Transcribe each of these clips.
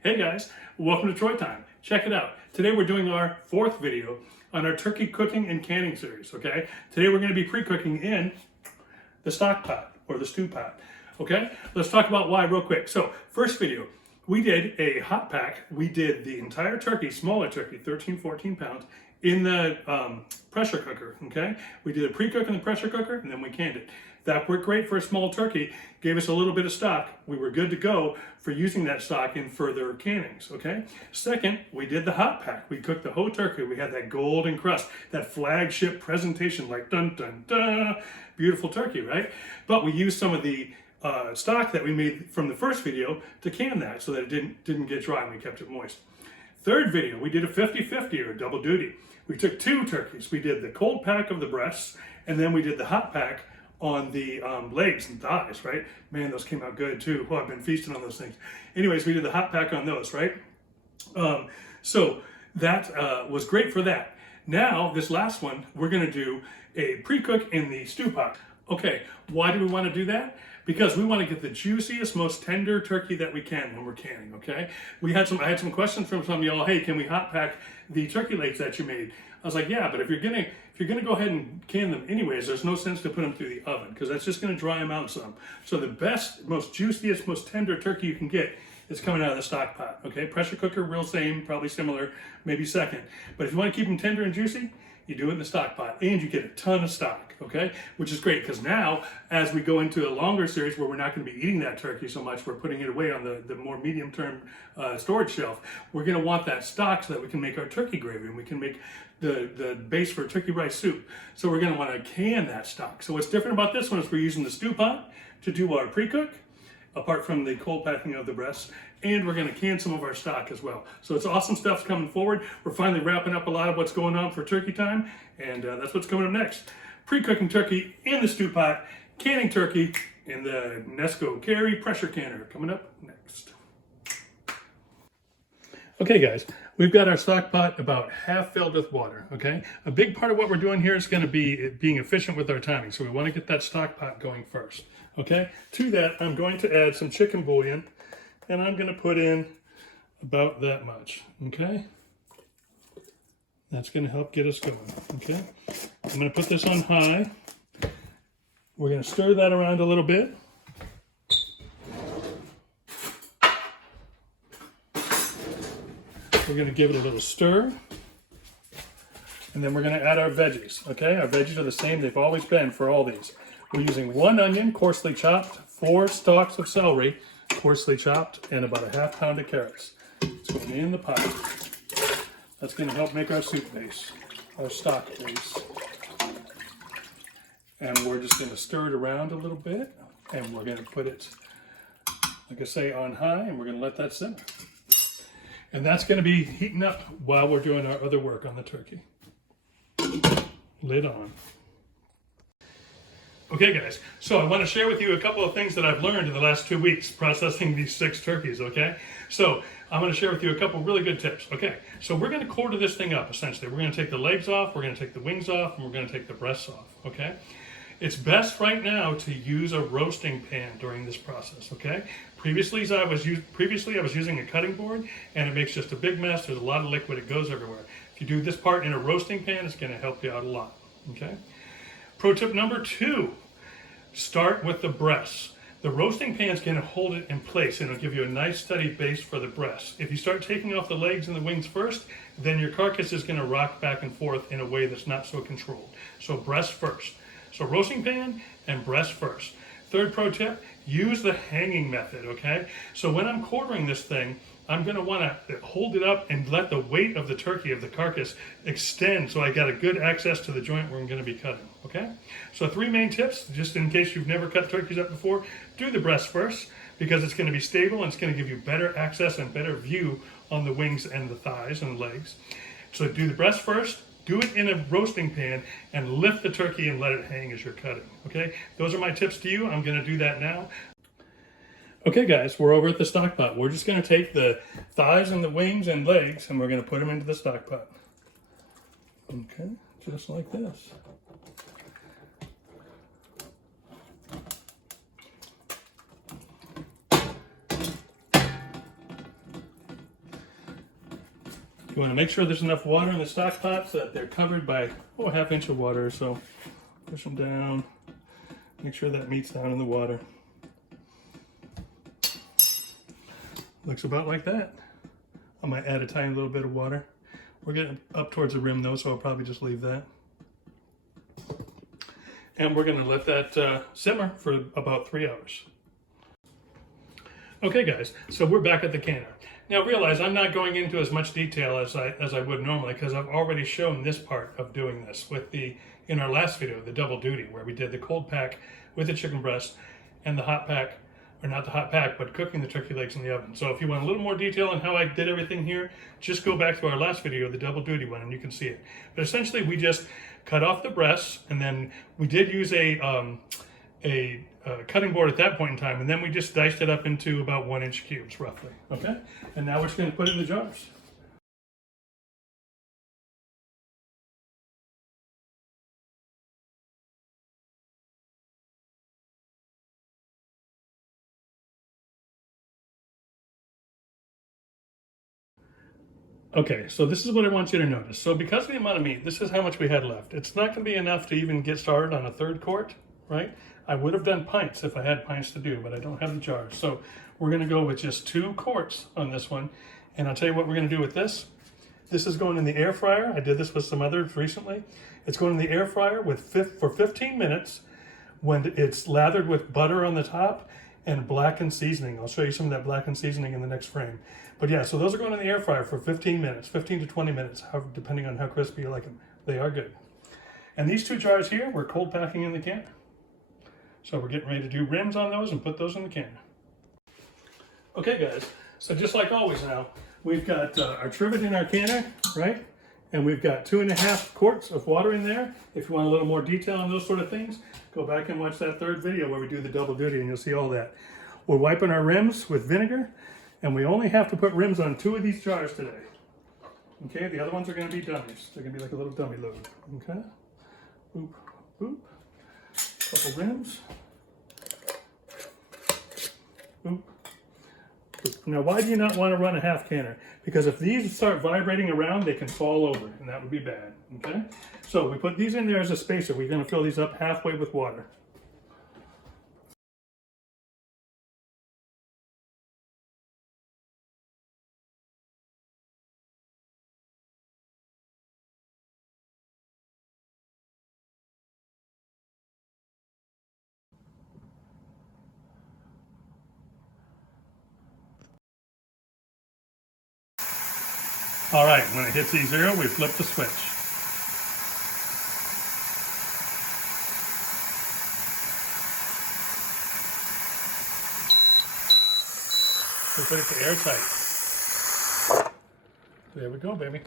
Hey guys, welcome to Troy Time. Check it out. Today we're doing our fourth video on our turkey cooking and canning series, okay? Today we're going to be pre-cooking in the stock pot or the stew pot, okay? Let's talk about why real quick. So, first video, we did a hot pack. We did the entire turkey, smaller turkey, 13, 14 pounds, in the pressure cooker, okay? We did a pre-cook in the pressure cooker and then we canned it. That worked great for a small turkey, gave us a little bit of stock. We were good to go for using that stock in further cannings, okay? Second, we did the hot pack. We cooked the whole turkey. We had that golden crust, that flagship presentation, like dun dun dun, beautiful turkey, right? But we used some of the stock that we made from the first video to can that so that it didn't get dry and we kept it moist. Third video, we did a 50-50 or double duty. We took two turkeys. We did the cold pack of the breasts and then we did the hot pack on the legs and thighs, right? Man, those came out good too. Well, I've been feasting on those things. Anyways, we did the hot pack on those, right? So that was great for that. Now, this last one, we're gonna do a pre-cook in the stew pot. Okay, why do we wanna do that? Because we want to get the juiciest, most tender turkey that we can when we're canning, okay? I had some questions from some of y'all, hey, can we hot pack the turkey legs that you made? I was like, yeah, but if you're gonna go ahead and can them anyways, there's no sense to put them through the oven because that's just gonna dry them out some. So the best, most juiciest, most tender turkey you can get is coming out of the stock pot, okay? Pressure cooker, real same, probably similar, maybe second. But if you want to keep them tender and juicy, you do it in the stock pot and you get a ton of stock, okay? Which is great because now, as we go into a longer series where we're not going to be eating that turkey so much, we're putting it away on the more medium-term storage shelf, we're going to want that stock so that we can make our turkey gravy and we can make the base for turkey rice soup. So we're going to want to can that stock. So what's different about this one is we're using the stew pot to do our pre-cook, apart from the cold packing of the breasts, and we're gonna can some of our stock as well. So it's awesome stuff's coming forward. We're finally wrapping up a lot of what's going on for turkey time, and that's what's coming up next. Pre-cooking turkey in the stew pot, canning turkey in the Nesco Carry pressure canner, coming up next. Okay guys, we've got our stock pot about half filled with water, okay? A big part of what we're doing here is gonna be being efficient with our timing, so we wanna get that stock pot going first, okay? To that, I'm going to add some chicken bouillon, and I'm gonna put in about that much, okay? That's gonna help get us going, okay? I'm gonna put this on high. We're gonna stir that around a little bit. We're gonna give it a little stir. And then we're gonna add our veggies, okay? Our veggies are the same, they've always been for all these. We're using 1 onion, coarsely chopped, 4 stalks of celery, coarsely chopped, and about a half pound of carrots. It's going in the pot. That's going to help make our soup base, our stock base. And we're just going to stir it around a little bit, and we're going to put it, like I say, on high, and we're going to let that simmer. And that's going to be heating up while we're doing our other work on the turkey. Lid on. Okay guys, so I want to share with you a couple of things that I've learned in the last 2 weeks processing these 6 turkeys, okay? So I'm going to share with you a couple really good tips, okay? So we're going to quarter this thing up, essentially. We're going to take the legs off, we're going to take the wings off, and we're going to take the breasts off, okay? It's best right now to use a roasting pan during this process, okay? Previously I was using a cutting board, and it makes just a big mess. There's a lot of liquid, it goes everywhere. If you do this part in a roasting pan, it's going to help you out a lot, okay? Pro tip number 2, start with the breasts. The roasting pan is going to hold it in place and it'll give you a nice steady base for the breasts. If you start taking off the legs and the wings first, then your carcass is going to rock back and forth in a way that's not so controlled. So breast first. So roasting pan and breast first. Third pro tip, use the hanging method, okay? So when I'm quartering this thing, I'm going to want to hold it up and let the weight of the turkey, of the carcass, extend so I got a good access to the joint where I'm going to be cutting, okay? So 3 main tips, just in case you've never cut turkeys up before. Do the breast first because it's going to be stable and it's going to give you better access and better view on the wings and the thighs and the legs. So do the breast first, do it in a roasting pan, and lift the turkey and let it hang as you're cutting, okay? Those are my tips to you. I'm going to do that now. Okay guys, we're over at the stock pot. We're just going to take the thighs and the wings and legs and we're going to put them into the stock pot. Okay, just like this. You want to make sure there's enough water in the stock pot so that they're covered by, a half inch of water or so. Push them down. Make sure that meat's down in the water. Looks about like that. I might add a tiny little bit of water. We're getting up towards the rim though, so I'll probably just leave that. And we're going to let that simmer for about 3 hours. Okay guys, so we're back at the canner. Now realize I'm not going into as much detail as I would normally, because I've already shown this part of doing this with in our last video, the double duty, where we did the cold pack with the chicken breast and the hot pack, or not the hot pack, but cooking the turkey legs in the oven. So if you want a little more detail on how I did everything here, just go back to our last video, the double duty one, and you can see it. But essentially we just cut off the breasts, and then we did use a cutting board at that point in time, and then we just diced it up into about 1-inch cubes roughly. Okay, and now we're just going to put it in the jars. Okay, so this is what I want you to notice. So because of the amount of meat, this is how much we had left. It's not going to be enough to even get started on a 3rd quart, right? I would have done pints if I had pints to do, but I don't have the jars. So we're going to go with just 2 quarts on this one. And I'll tell you what we're going to do with this. This is going in the air fryer. I did this with some others recently. It's going in the air fryer for 15 minutes when it's lathered with butter on the top and blackened seasoning. I'll show you some of that blackened seasoning in the next frame. But yeah, so those are going in the air fryer for 15 minutes, 15 to 20 minutes, depending on how crispy you like them. They are good. And these 2 jars here, we're cold packing in the can. So we're getting ready to do rims on those and put those in the can. Okay guys, so just like always now, we've got our trivet in our canner, right? And we've got 2.5 quarts of water in there. If you want a little more detail on those sort of things, go back and watch that 3rd video where we do the double duty and you'll see all that. We're wiping our rims with vinegar, and we only have to put rims on 2 of these jars today. Okay, the other ones are going to be dummies. They're going to be like a little dummy load. Okay, boop, boop. Couple rims. Boop. Boop. Now, why do you not want to run a half canner? Because if these start vibrating around, they can fall over, and that would be bad. Okay, so we put these in there as a spacer. We're going to fill these up halfway with water. All right, when it hits E0, we flip the switch. We put it to airtight. There we go, baby.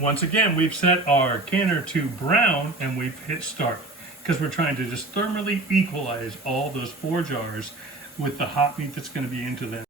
Once again, we've set our canner to brown and we've hit start because we're trying to just thermally equalize all those 4 jars with the hot meat that's going to be into them.